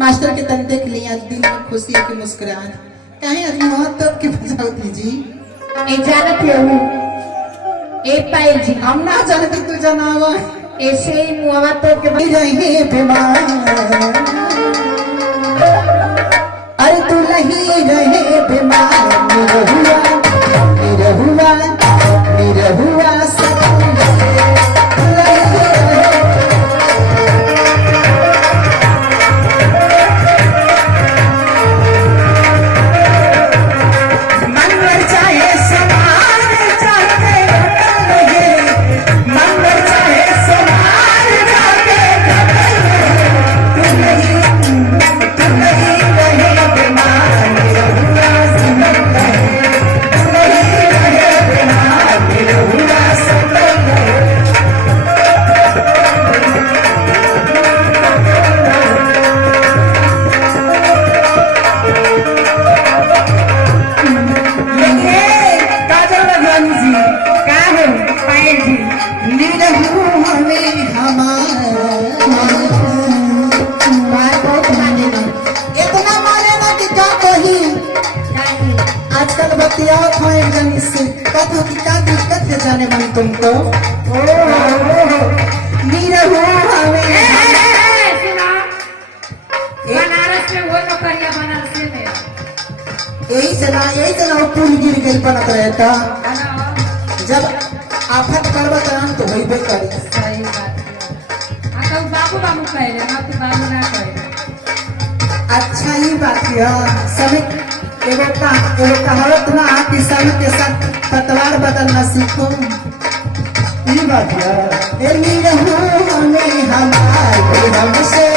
master के तन देख लिया दिल में खुशी की मुस्कुराहट कहीं अभी वहां तब के बजावती जी ए जानत हो ए पायल जी हम ना जानती तू जनावा ऐसे ही मुआवा तो के रहे बीमार अरे तू नहीं रहे बीमार निरहुआ आजकल बतियाओ था एक जन इससे कथो की क्या दिक्कत है जाने मन तुमको निरहु हमें बनारस में वो नौकरियां बनारस में यही चला पुल गिर गई बनत रहता जब आफत करबत रहन तो होई बे करी सही बात है तो बाबू बाबू कह रहे ना तो बाबू ना कह रहे अच्छा ही बात है समय एगो कहावत ना कि समय के साथ पतवार बदलना सीखो ये बात है निरहु हमें हमारे हमसे